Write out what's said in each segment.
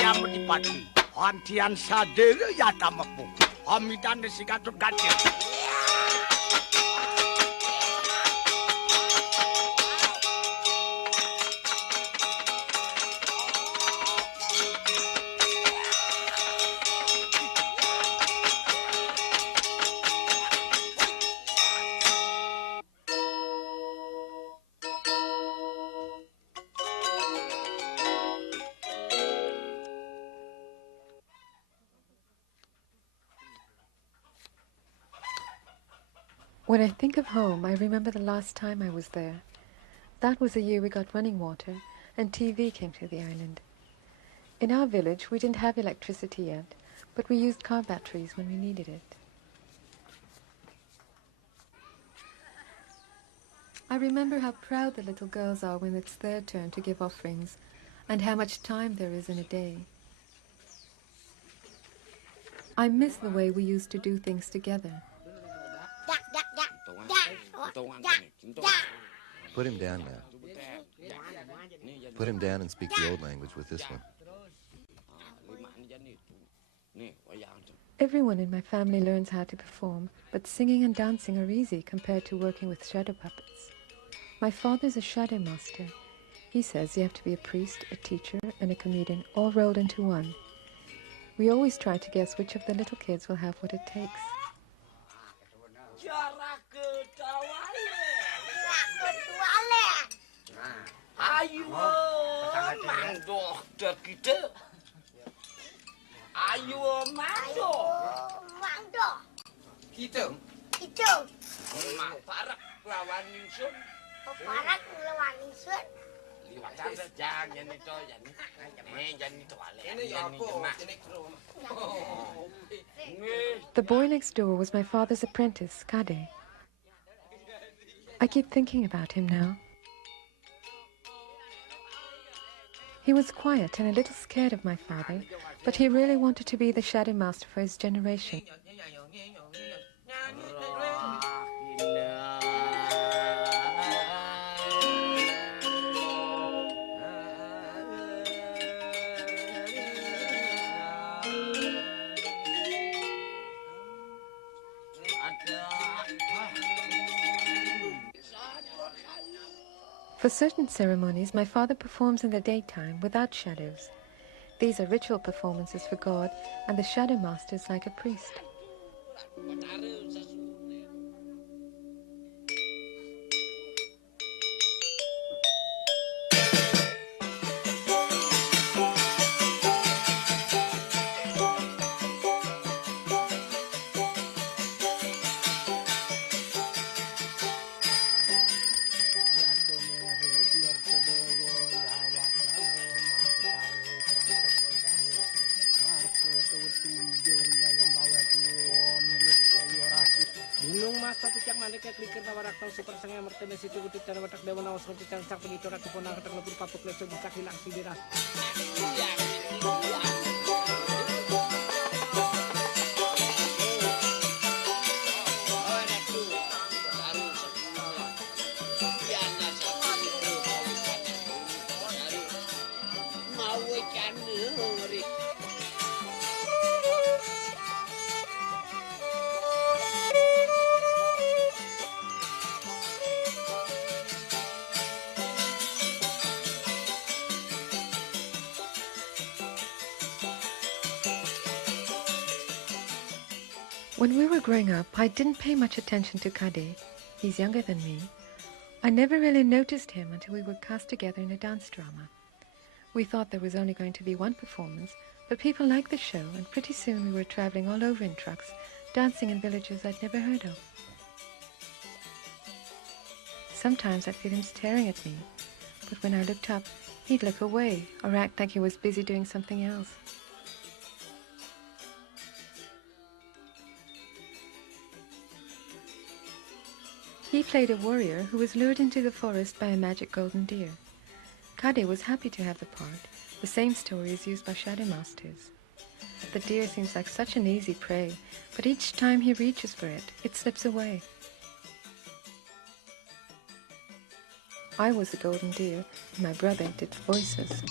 yang dipati hantian sadere ya tamapu hamidan sikatut gacil. When I think of home, I remember the last time I was there. That was the year we got running water and TV came to the island. In our village, we didn't have electricity yet, but we used car batteries when we needed it. I remember how proud the little girls are when it's their turn to give offerings, and how much time there is in a day. I miss the way we used to do things together. Put him down now. Put him down and speak the old language with this one. Everyone in my family learns how to perform, but singing and dancing are easy compared to working with shadow puppets. My father's a shadow master. He says you have to be a priest, a teacher, and a comedian, all rolled into one. We always try to guess which of the little kids will have what it takes. Ayo, mandok kita. Ayo, mandok. Kita. Mak parak lawan ningsun. Parak lawan ningsun. Liwatan jangan itu jangan. Jangan itu ale. Ini apa? The boy next door was my father's apprentice, Kade. I keep thinking about him now. He was quiet and a little scared of my father, but he really wanted to be the shadow master for his generation. For certain ceremonies, my father performs in the daytime without shadows. These are ritual performances for God, and the shadow master is like a priest. Klikir tawarak tau super sanga mertene situ butuh cara watak dewa nawas ngerti cangcang pengitora keponang ketak lebur papuk leco bucak hilang sidiras. When we were growing up, I didn't pay much attention to Kade. He's younger than me. I never really noticed him until we were cast together in a dance drama. We thought there was only going to be one performance, but people liked the show, and pretty soon we were traveling all over in trucks, dancing in villages I'd never heard of. Sometimes I'd feel him staring at me, but when I looked up, he'd look away or act like he was busy doing something else. He played a warrior who was lured into the forest by a magic golden deer. Kade was happy to have the part. The same story is used by shadow masters. The deer seems like such an easy prey, but each time he reaches for it, it slips away. I was the golden deer, and my brother did the voices.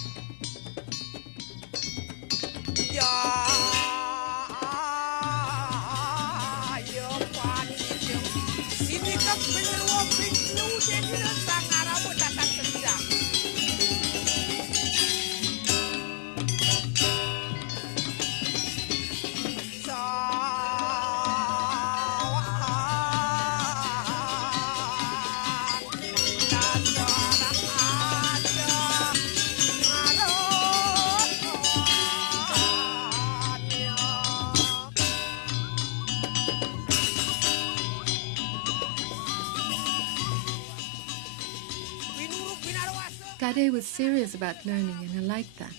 Kade was serious about learning, and I liked that.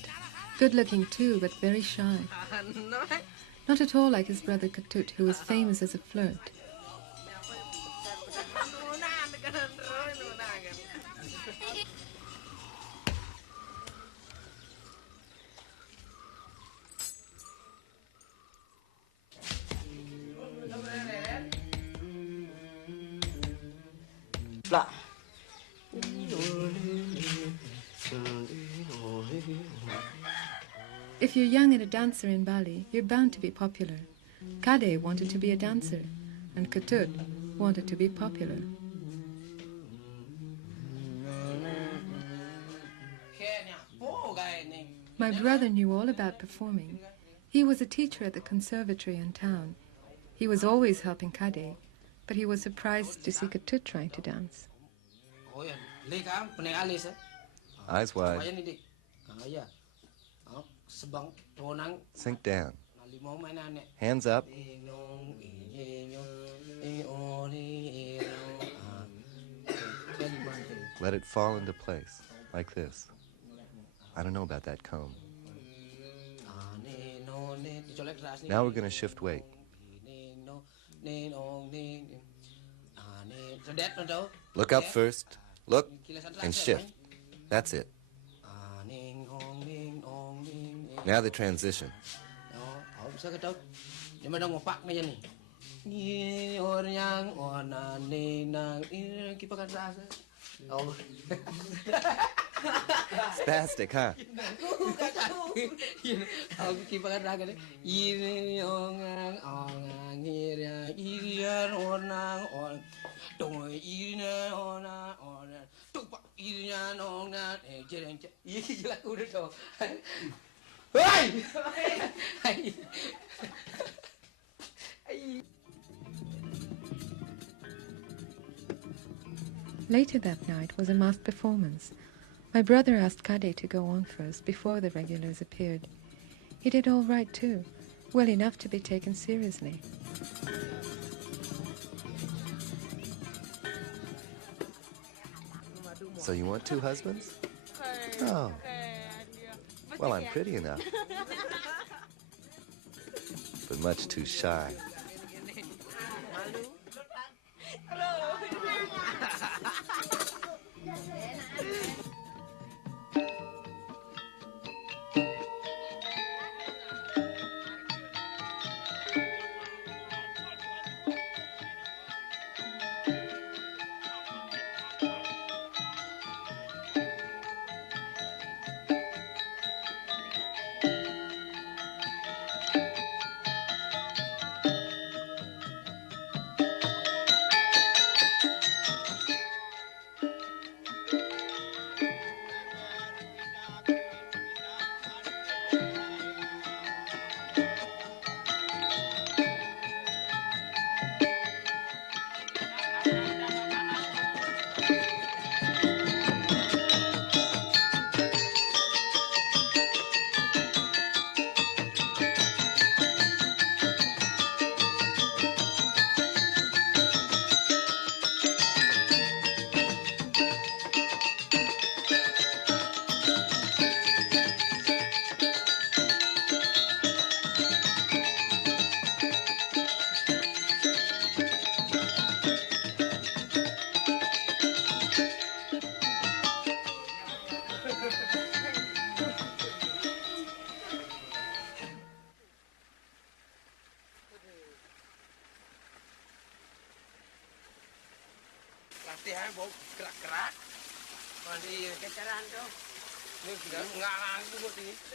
Good looking too, but very shy. Not at all like his brother Katut, who was famous as a flirt. If you're young and a dancer in Bali, you're bound to be popular. Kade wanted to be a dancer, and Katut wanted to be popular. My brother knew all about performing. He was a teacher at the conservatory in town. He was always helping Kade, but he was surprised to see Katut trying to dance. Eyes wide. Sink down. Hands up. Let it fall into place, like this. I don't know about that comb. Now we're going to shift weight. Look up first. Look and shift. That's it. Now the transition. Spastic, huh? Later that night was a masked performance. My brother asked Kade to go on first before the regulars appeared. He did all right too, well enough to be taken seriously. So you want two husbands? Oh. Well, I'm pretty enough. But much too shy.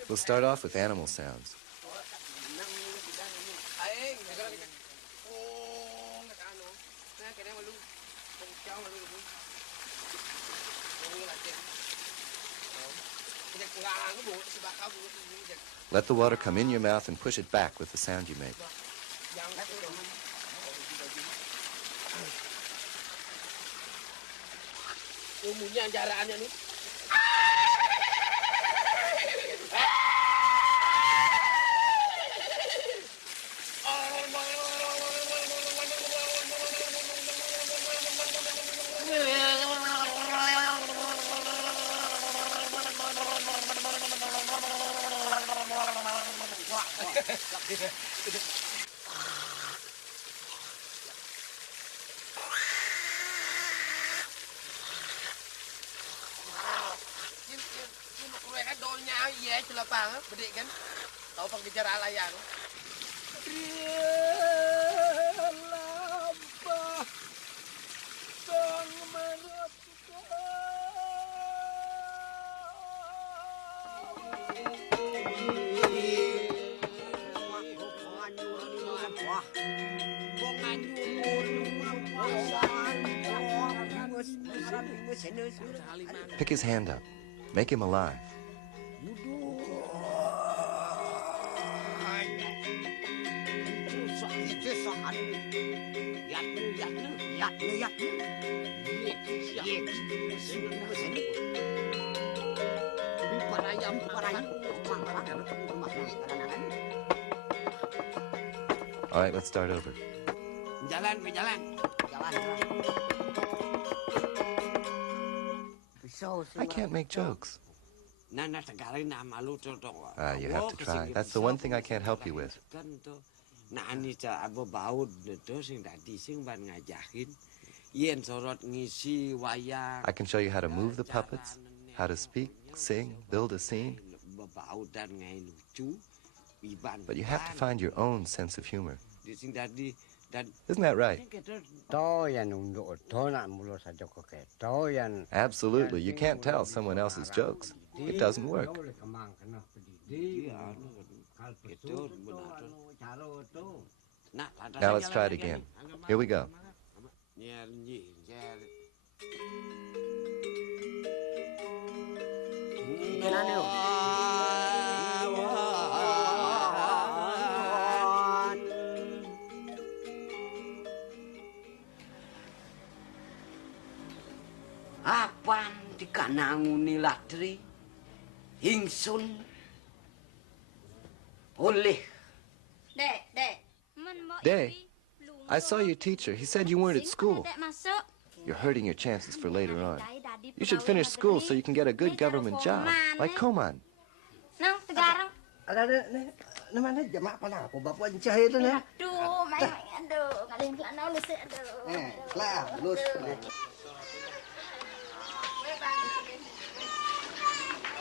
We'll start off with animal sounds. Let the water come in your mouth and push it back with the sound you make. Pick his hand up. Make him alive. All right, let's start over. I can't make jokes. You have to try. That's the one thing I can't help you with. I can show you how to move the puppets, how to speak, sing, build a scene. But you have to find your own sense of humor. Isn't that right? Absolutely. You can't tell someone else's jokes. It doesn't work. Now let's try it again. Here we go. Apaan dikananguni latri hingsun oleh Day, I saw your teacher. He said you weren't at school. You're hurting your chances for later on. You should finish school so you can get a good government job, like Koman. Namanya jemaah pada aku bapak encah itu nih. Aduh, aduh, kalian pelana lu sih, aduh. Lah, lus.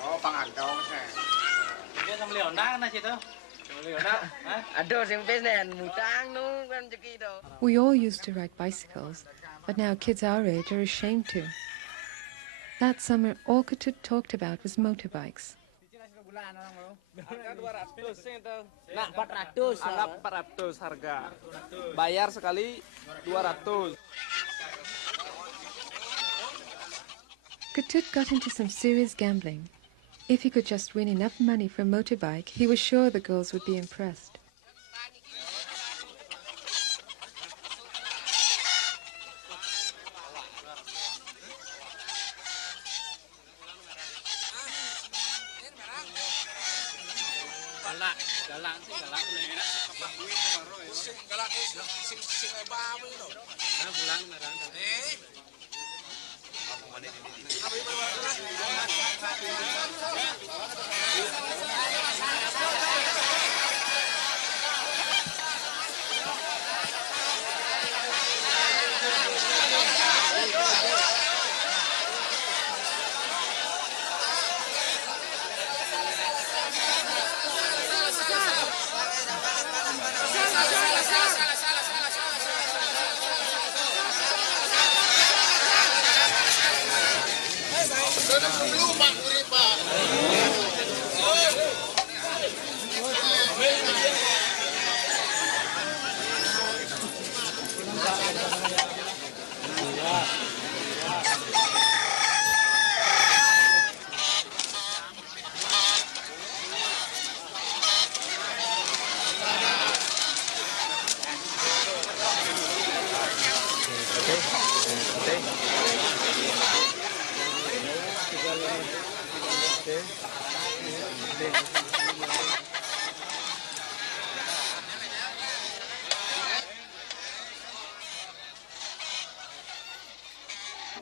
Oh, pangandong saya. Dia sama Leonda na situ. Sama Leonda, ha? Aduh, simpes nih, mutang nu kan ceki itu. We all used to ride bicycles, but now kids our age are ashamed to. That summer, all Ketut talked about was motorbikes. Harga 200. Nah, 400. Anggap 400 harga. Bayar sekali 200. Ketut got into some serious gambling. If he could just win enough money for a motorbike, he was sure the girls would be impressed.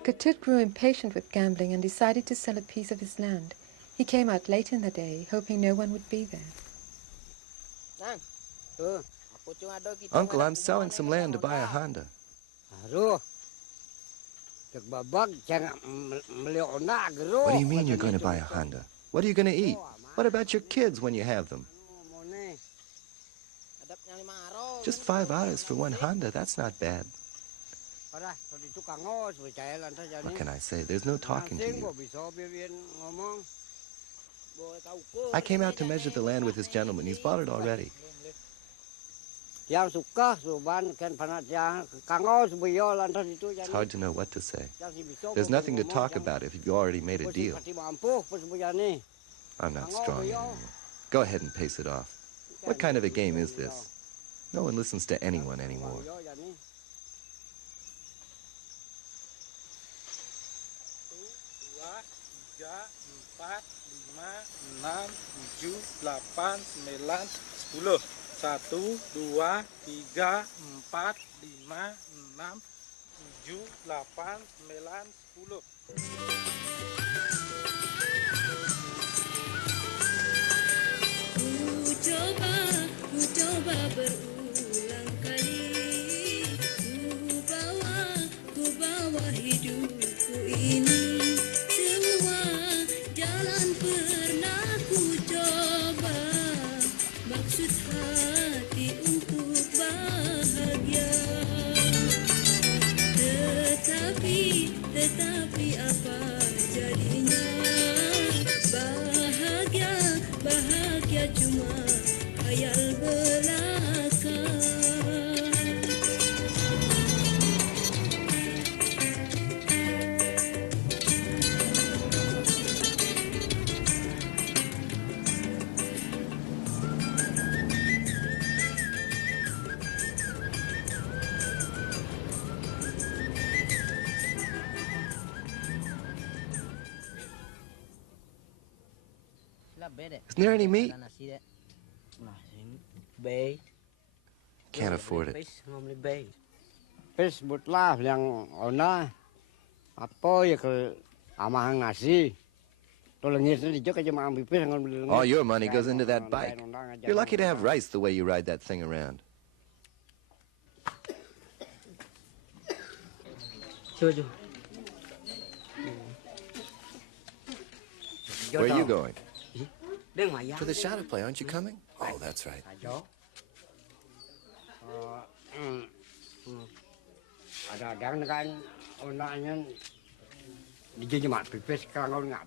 Ketut grew impatient with gambling and decided to sell a piece of his land. He came out late in the day, hoping no one would be there. Uncle, I'm selling some land to buy a Honda. What What do you mean you're going to buy a Honda? What are you going to eat? What about your kids when you have them? Just $5 for one Honda, that's not bad. What can I say? There's no talking to you. I came out to measure the land with this gentleman. He's bought it already. It's hard to know what to say. There's nothing to talk about if you've already made a deal. I'm not strong anymore. Go ahead and pace it off. What kind of a game is this? No one listens to anyone anymore. 'Isn't there any meat? Can't afford it. All your money goes into that bike. You're lucky to have rice the way you ride that thing around. Where are you going? To the shadow play, aren't you coming? Oh, that's right.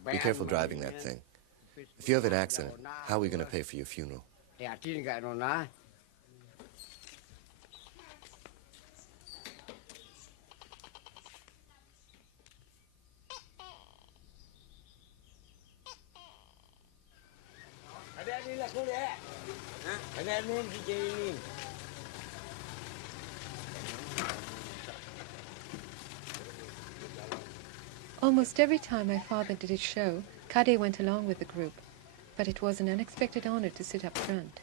Be careful driving that thing. If you have an accident, how are we going to pay for your funeral? Almost every time my father did his show, Kade went along with the group, but it was an unexpected honor to sit up front.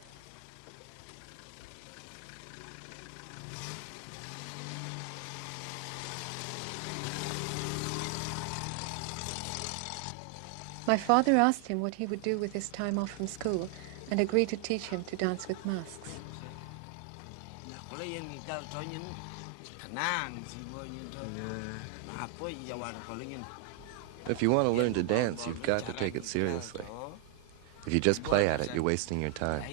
My father asked him what he would do with his time off from school and agreed to teach him to dance with masks. If you want to learn to dance, you've got to take it seriously. If you just play at it, you're wasting your time.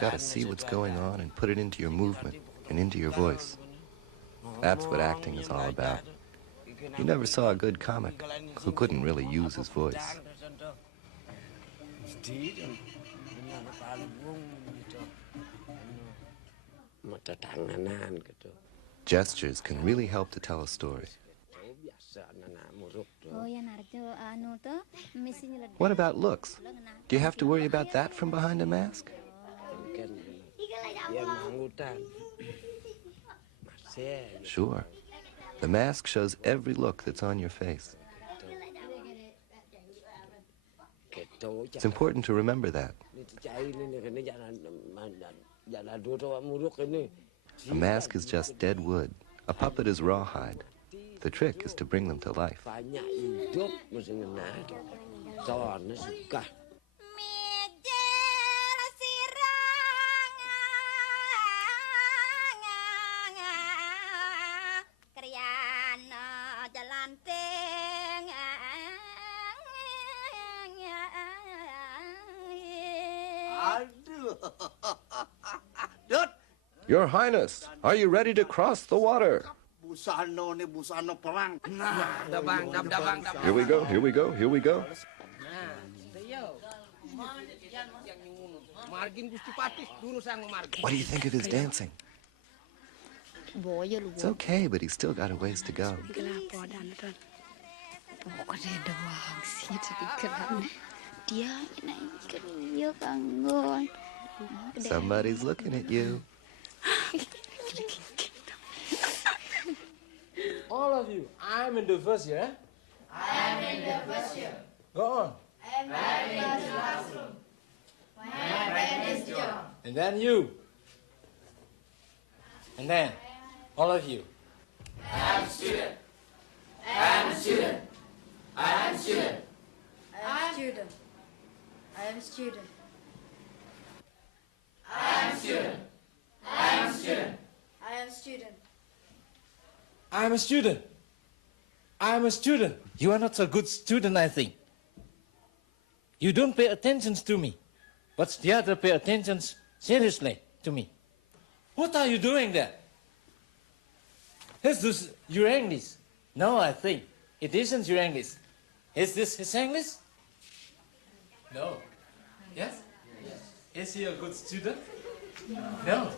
Got to see what's going on and put it into your movement and into your voice. That's what acting is all about. You never saw a good comic who couldn't really use his voice. Gestures can really help to tell a story. What about looks? Do you have to worry about that from behind a mask? Sure. The mask shows every look that's on your face. It's important to remember that. A mask is just dead wood. A puppet is rawhide. The trick is to bring them to life. Banyak hidup mesti ngena. Soalnya suka. Your Highness, are you ready to cross the water? Busano ni busano perang. Here we go, here we go, here we go. What do you think of his dancing? It's okay, but he's still got a ways to go. Somebody's looking at you. All of you, I'm in the first year. I am in the first year. Go on. I am in the classroom. My friend is John. And then you. And then all of you. I am student. I am student. I am student. I am student. I am student. I am student. I am student. I am student. I'm a student. I'm a student. You are not a good student, I think. You don't pay attention to me. But the other pay attention seriously to me. What are you doing there? Is this your English? No, I think. It isn't your English. Is this his English? No. Yes? Yes. Is he a good student? No.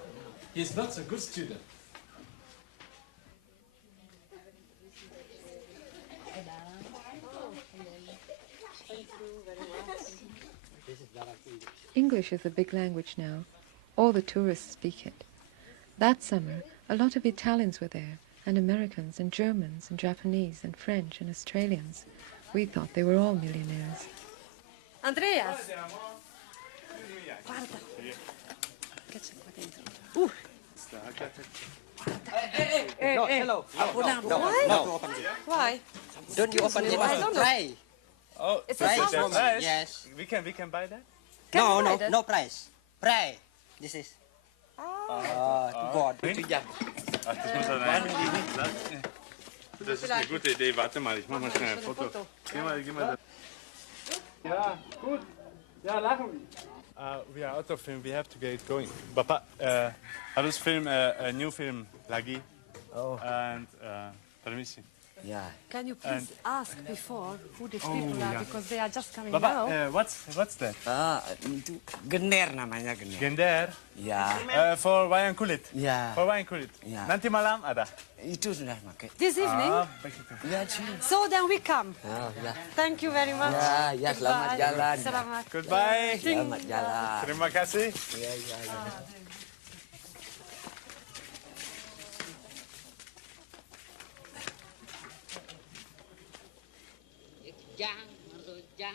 He's not a good student. English is a big language now. All the tourists speak it. That summer, a lot of Italians were there, and Americans and Germans and Japanese and French and Australians. We thought they were all millionaires. Andreas! Guarda. Che c'è qua dentro? No, hello. No. Why? Don't you open it? I don't know. Try. Oh, It's a price. song. Yes. We can buy that. Can you buy that? No price. Pray. This is. To God. Ach, das muss er rein. Das ist eine gute Idee. Warte mal, ich mach mal schnell ein Foto. Geh mal. Ja, gut. Ja, lachen wir. We are out of film. We have to get going. Papa, I just film a new film, Lagi. Oh. And permission. Yeah. Can you please ask before who these people are, yeah. because they are just coming Papa, now. what's that? Itu gender namanya gender. Gender. Ya. For wayang kulit. Ya. For wayang kulit. Ya. Nanti malam ada. Itu sudah pakai. This evening? Begitu. Ya, sini. So then we come. Ya. Thank you very much. Ya, selamat Goodbye. jalan. Selamat. Goodbye. Selamat jalan. Terima kasih. Ya.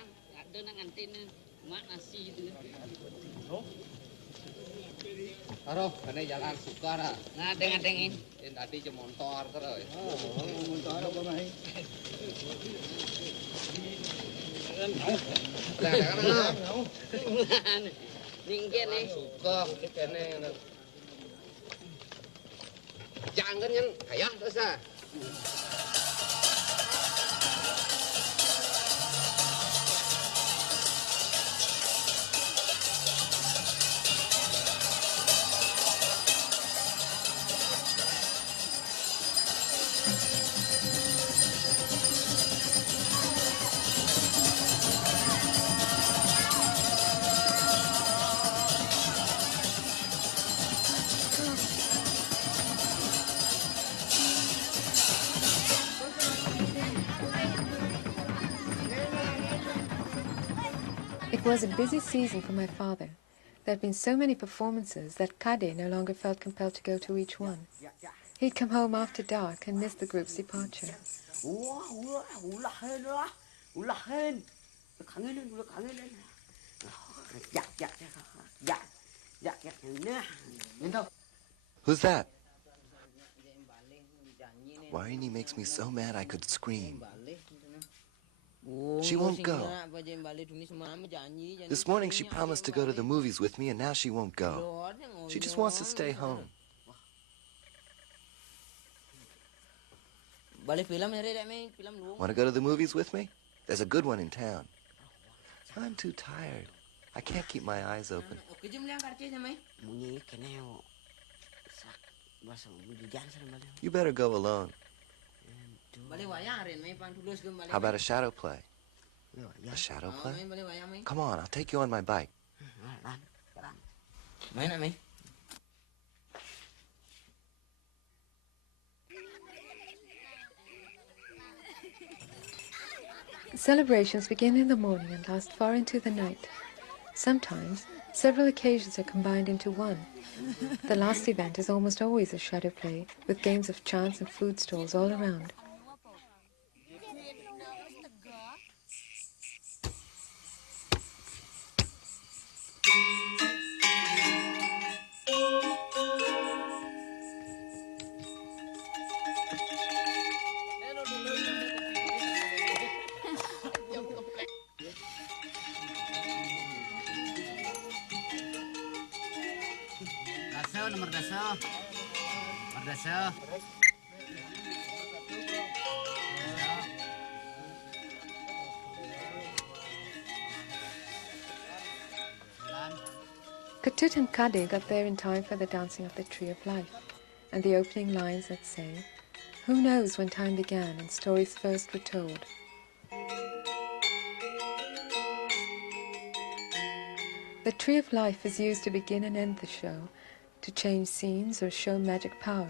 ada nang antena mak nasi itu. Aduh, kene jalan sukar ah. Ngadeng-ngadengin. Yang tadi je motor terus. Oh, motor apa mai? Ninggen nih. Suka kene. Jangan yang kayak terus ah. It was a busy season for my father. There had been so many performances that Kade no longer felt compelled to go to each one. He'd come home after dark and miss the group's departure. Who's that? Warini makes me so mad I could scream. She won't go. This morning she promised to go to the movies with me, and now she won't go. She just wants to stay home. Want to go to the movies with me? There's a good one in town. I'm too tired. I can't keep my eyes open. You better go alone. How about a shadow play? A shadow play? Come on, I'll take you on my bike. Celebrations begin in the morning and last far into the night. Sometimes, several occasions are combined into one. The last event is almost always a shadow play, with games of chance and food stalls all around. Nomor dasar. Ketut and Kade got there in time for the dancing of the Tree of Life, and the opening lines that say, "Who knows when time began and stories first were told?" The Tree of Life is used to begin and end the show, to change scenes or show magic power.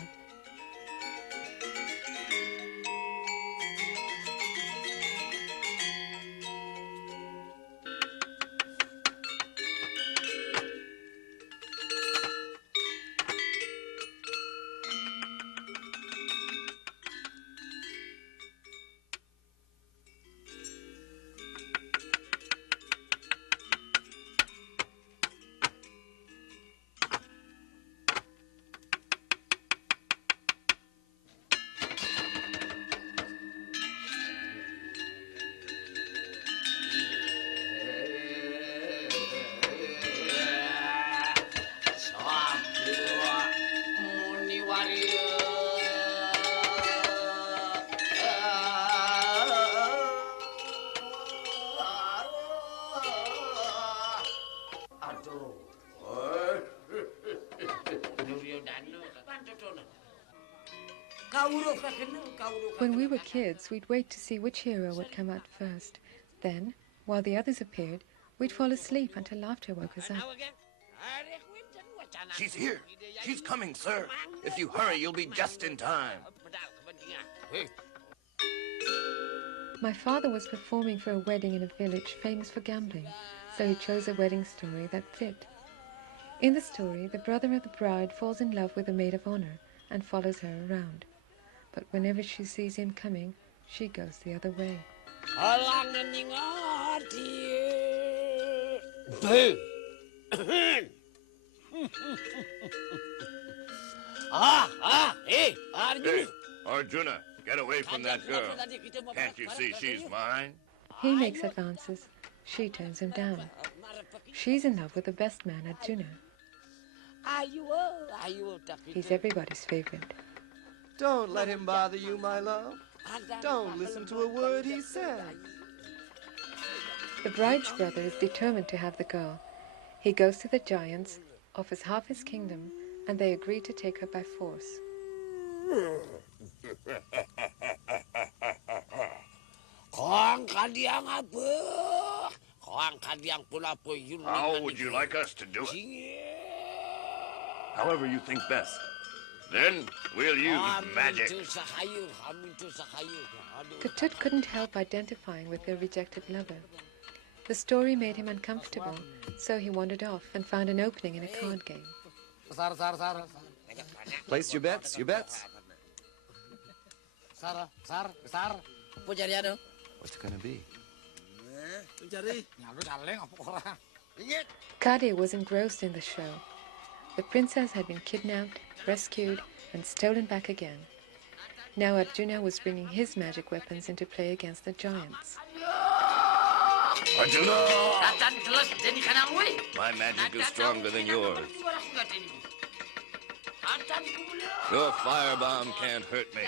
When we were kids, we'd wait to see which hero would come out first. Then, while the others appeared, we'd fall asleep until laughter woke us up. She's here. She's coming, sir. If you hurry, you'll be just in time. My father was performing for a wedding in a village famous for gambling, so he chose a wedding story that fit. In the story, the brother of the bride falls in love with a maid of honor and follows her around. But whenever she sees him coming, she goes the other way. Hey, Arjuna, get away from that girl. Can't you see she's mine? He makes advances. She turns him down. She's in love with the best man, Arjuna. He's everybody's favorite. Don't let him bother you, my love. Don't listen to a word he says. The bride's brother is determined to have the girl. He goes to the giants, offers half his kingdom, and they agree to take her by force. How would you like us to do it? However you think best. Then we'll use magic. Ketut couldn't help identifying with their rejected lover. The story made him uncomfortable, so he wandered off and found an opening in a card game. Place your bets, your bets. What's it gonna be? Kade was engrossed in the show. The princess had been kidnapped, rescued, and stolen back again. Now Arjuna was bringing his magic weapons into play against the giants. Arjuna! My magic is stronger than yours. Your firebomb can't hurt me.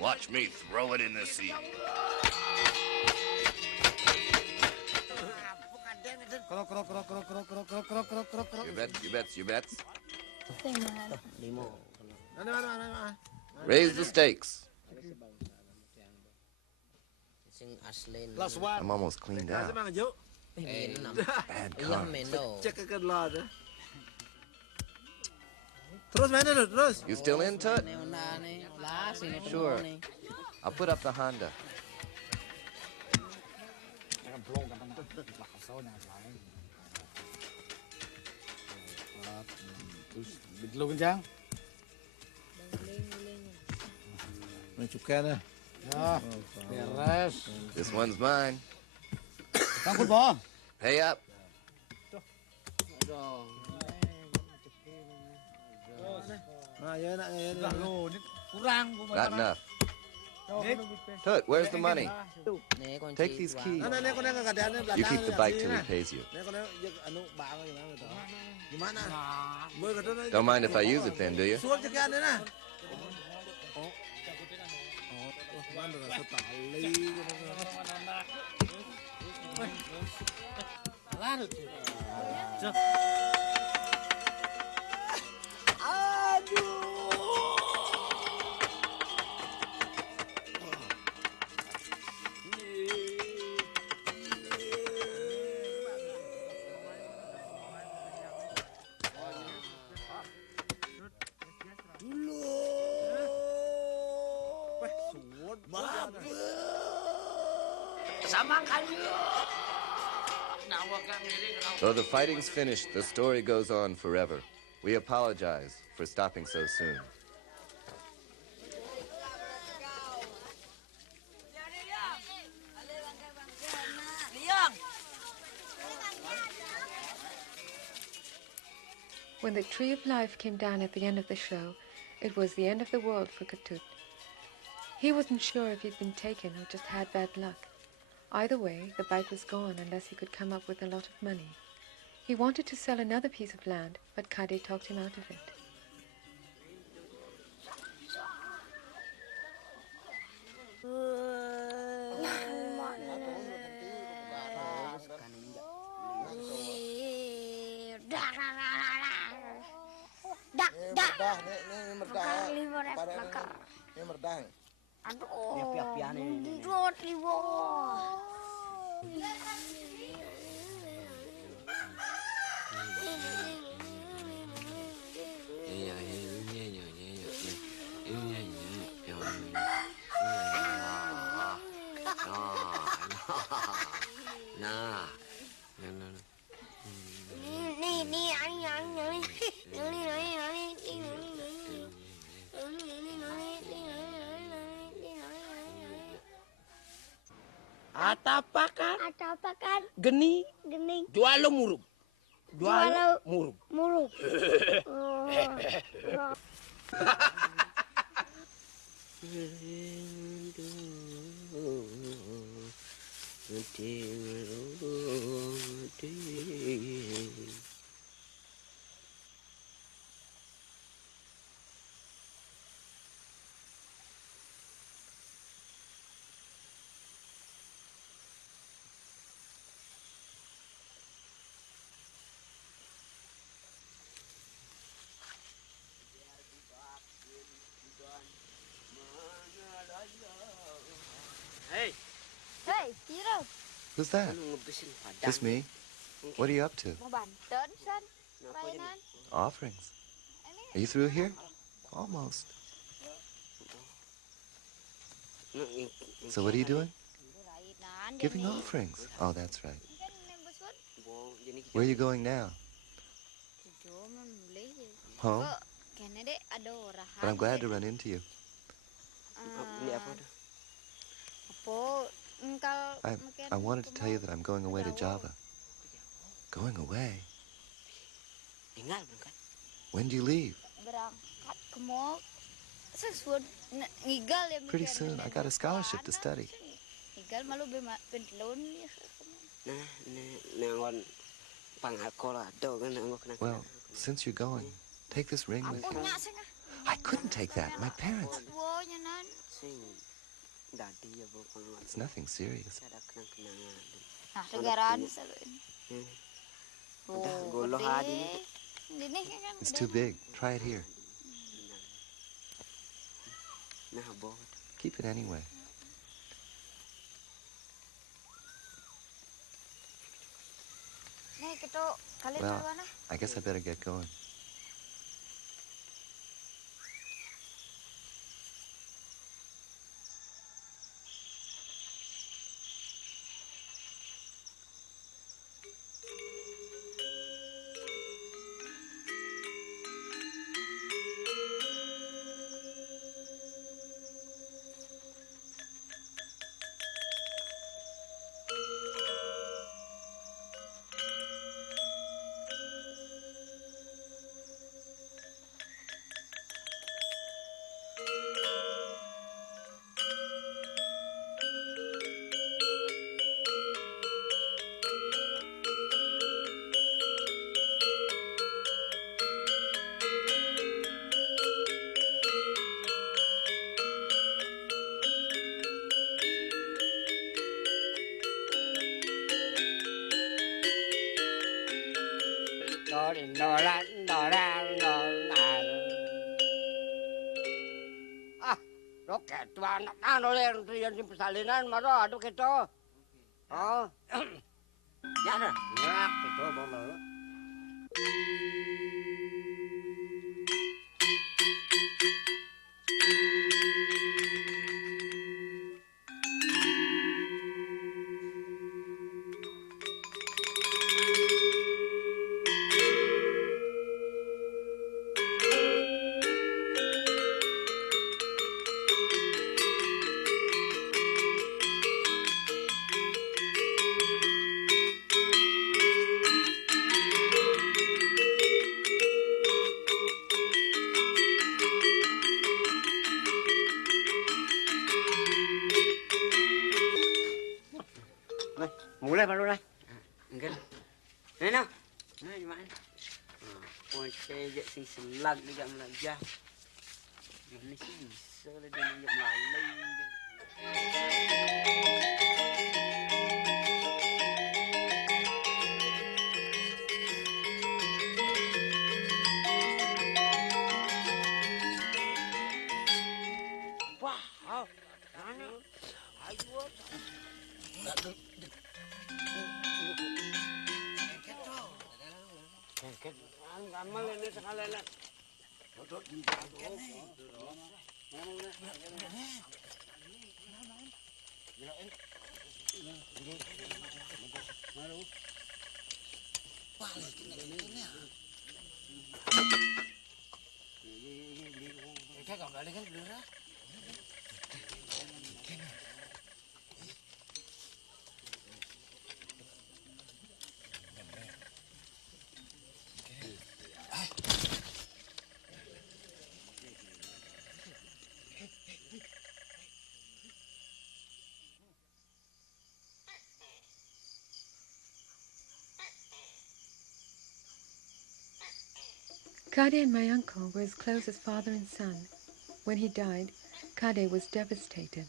Watch me throw it in the sea. You bets. Raise the stakes. I'm almost cleaned out. Bad card. You still in, Tut? Sure. I'll put up the Honda. This one's mine. Pay up. Not enough. Tut, where's the money? Take these keys. You keep the bike till he pays you. Don't mind if I use it then, do you? Though the fighting's finished, the story goes on forever. We apologize for stopping so soon. When the Tree of Life came down at the end of the show, it was the end of the world for Ketut. He wasn't sure if he'd been taken or just had bad luck. Either way, the bike was gone unless he could come up with a lot of money. He wanted to sell another piece of land, but Kade talked him out of it. Atapakan? Geni. Jual muruk. Jual muruk. Hey, Hero. Who's that? Just me? What are you up to? Offerings. Are you through here? Almost. So what are you doing? Giving offerings. Oh, that's right. Where are you going now? Home? But I'm glad to run into you. I wanted to tell you that I'm going away to Java. Going away? When do you leave? Pretty soon, I got a scholarship to study. Well, since you're going, take this ring with you. I couldn't take that. My parents. It's nothing serious. It's too big. Try it here. Keep it anyway. Well, I guess I better get going. Nó kẹt và nó lên riêng trên salinan mà đó nó kẹt to. Nhá rồi, nhá kẹt to bao lâu. Ngủ lên vào luôn đây. Đây nào. Đây mà. Ôi xe dậy sinh sinh lăn đi dặm lại ra. Nó chỉ sơ lên đi dặm lại lên. Wow. Kade and my uncle were as close as father and son. When he died, Kade was devastated.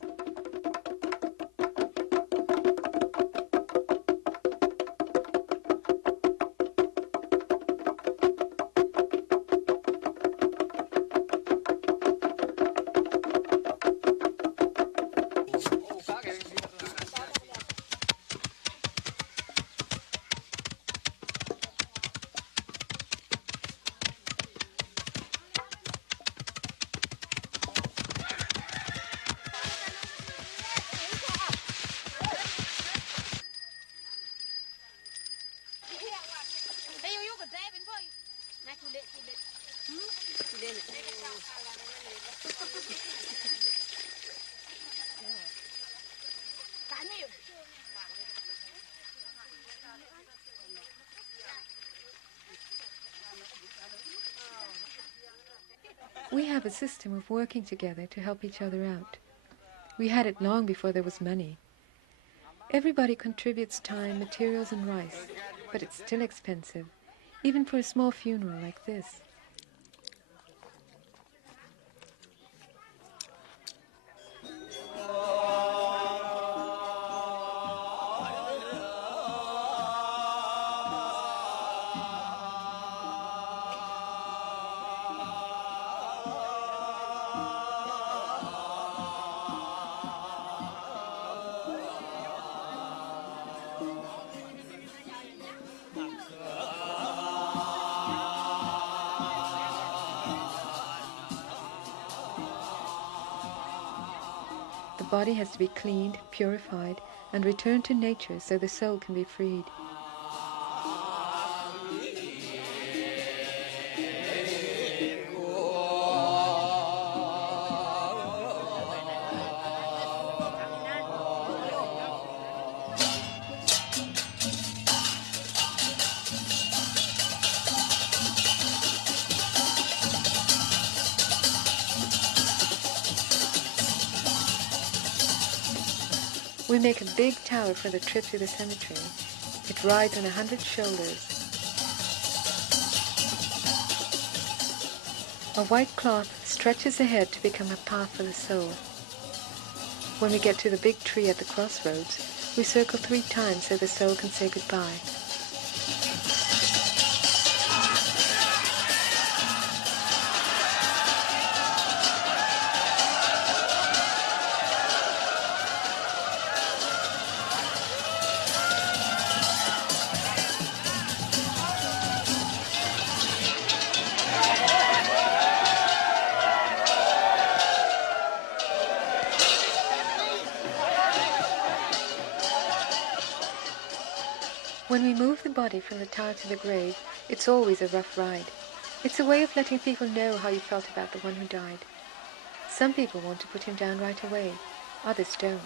We have a system of working together to help each other out. We had it long before there was money. Everybody contributes time, materials, and rice, but it's still expensive, even for a small funeral like this. The body has to be cleaned, purified, and returned to nature so the soul can be freed. We make a big tower for the trip to the cemetery. It rides on 100 shoulders. A white cloth stretches ahead to become a path for the soul. When we get to the big tree at the crossroads, we circle 3 times so the soul can say goodbye. When we move the body from the tower to the grave, it's always a rough ride. It's a way of letting people know how you felt about the one who died. Some people want to put him down right away, others don't.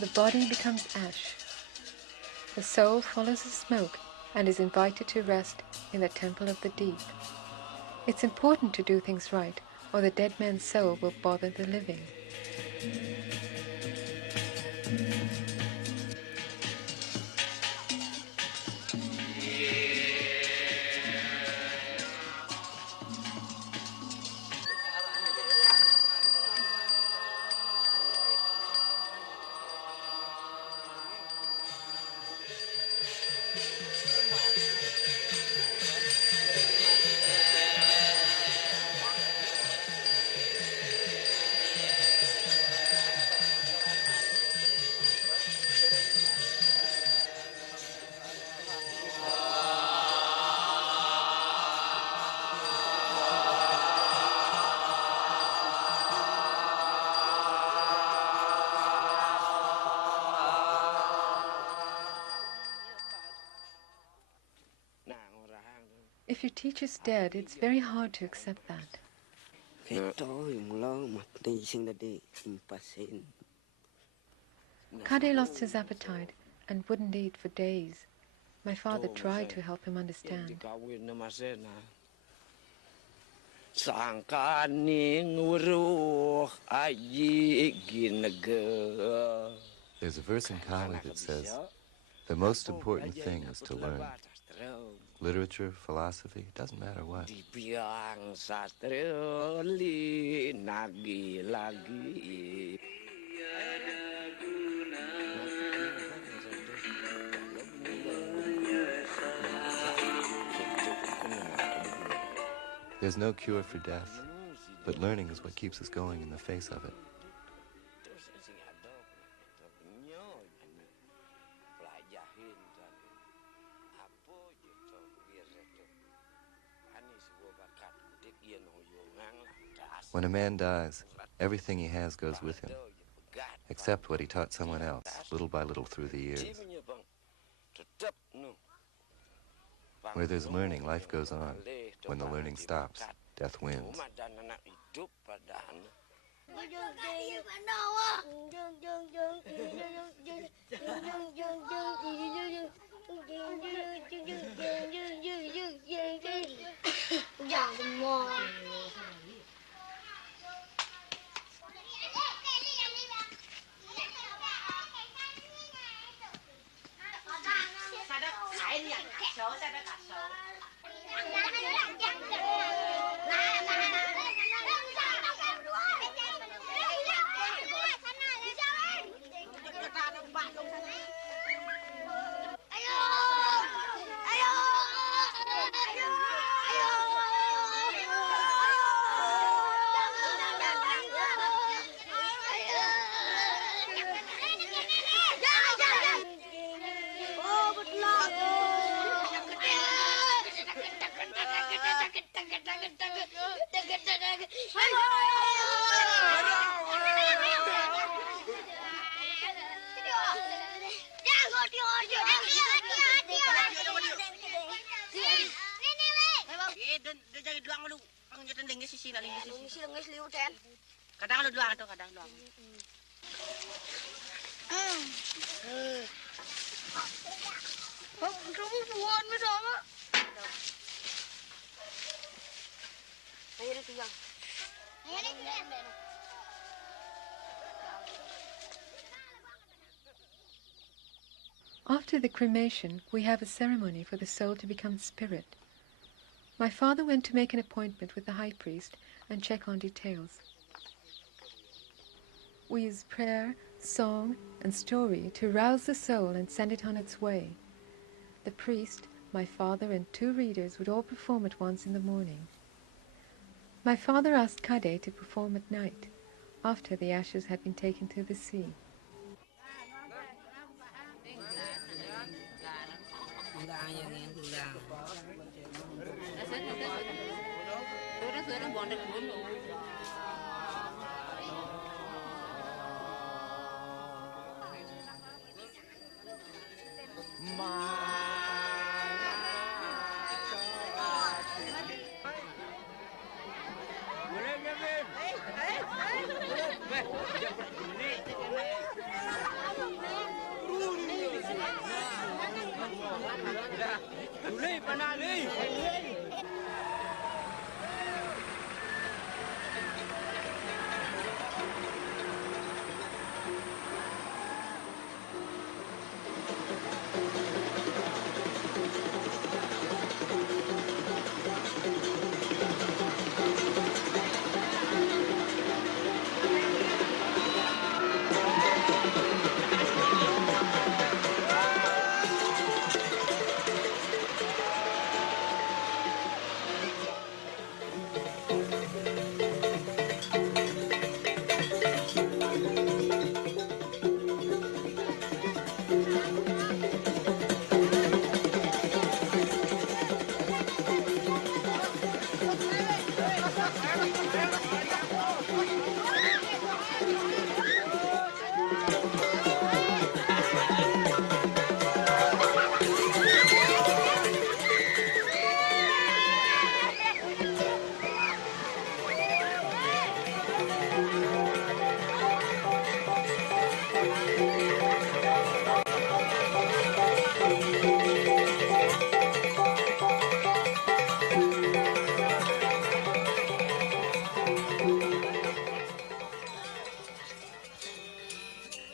The body becomes ash. The soul follows the smoke and is invited to rest in the temple of the deep. It's important to do things right, or the dead man's soul will bother the living. If your teacher's dead, it's very hard to accept that. Kade lost his appetite and wouldn't eat for days. My father tried to help him understand. There's a verse in Kali that says, the most important thing is to learn. Literature, philosophy, doesn't matter what. There's no cure for death, but learning is what keeps us going in the face of it. When a man dies, everything he has goes with him, except what he taught someone else, little by little through the years. Where there's learning, life goes on. When the learning stops, death wins. After the cremation, we have a ceremony for the soul to become spirit. My father went to make an appointment with the high priest and check on details. We use prayer, song, and story to rouse the soul and send it on its way. The priest, my father, and 2 readers would all perform at once in the morning. My father asked Kade to perform at night, after the ashes had been taken to the sea.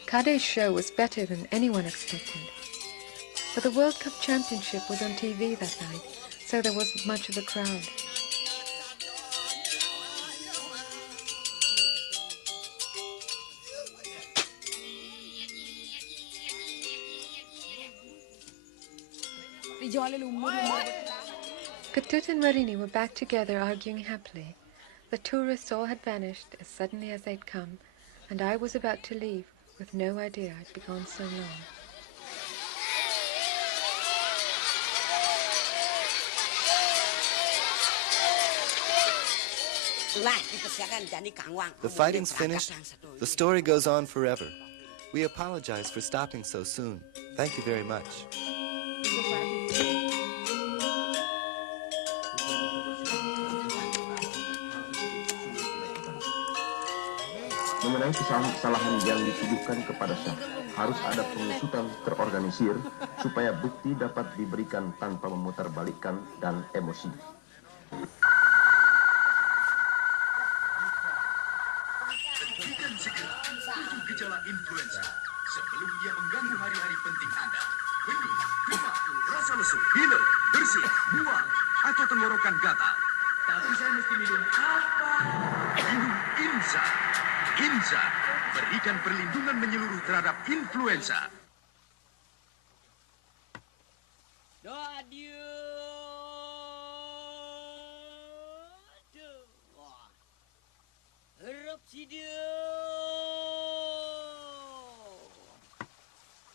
Kade's show was better than anyone expected. But the World Cup Championship was on TV that night, so there wasn't much of a crowd. Ketut and Marini were back together arguing happily. The tourists all had vanished as suddenly as they'd come, and I was about to leave with no idea I'd be gone so long. The fighting's finished. The story goes on forever. We apologize for stopping so soon. Thank you very much. Mengenai kesalahan yang dituduhkan kepada Syah, harus ada pengusutan terorganisir supaya bukti dapat diberikan tanpa memutarbalikkan dan emosi. Hentikan segera 7 gejala influenza sebelum ia mengganggu hari-hari penting Anda. Hening, pilek, rasa lesu, pilek, bersih, mual, atau tenggorokan gatal. Tapi saya mesti minum apa? Minum Inza. Inza berikan perlindungan menyeluruh terhadap influenza.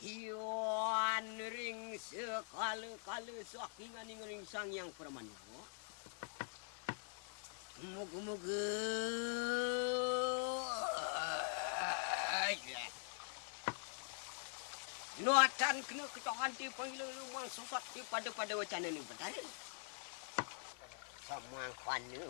Iwan ring sekala-kala sakingan ring sang yang permana. Moga-moga nuatan kena kecohan di panggilan rumah susat di pada wacana ni betul. Sama kanu.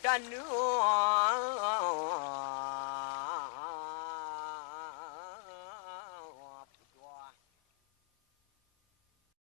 Dan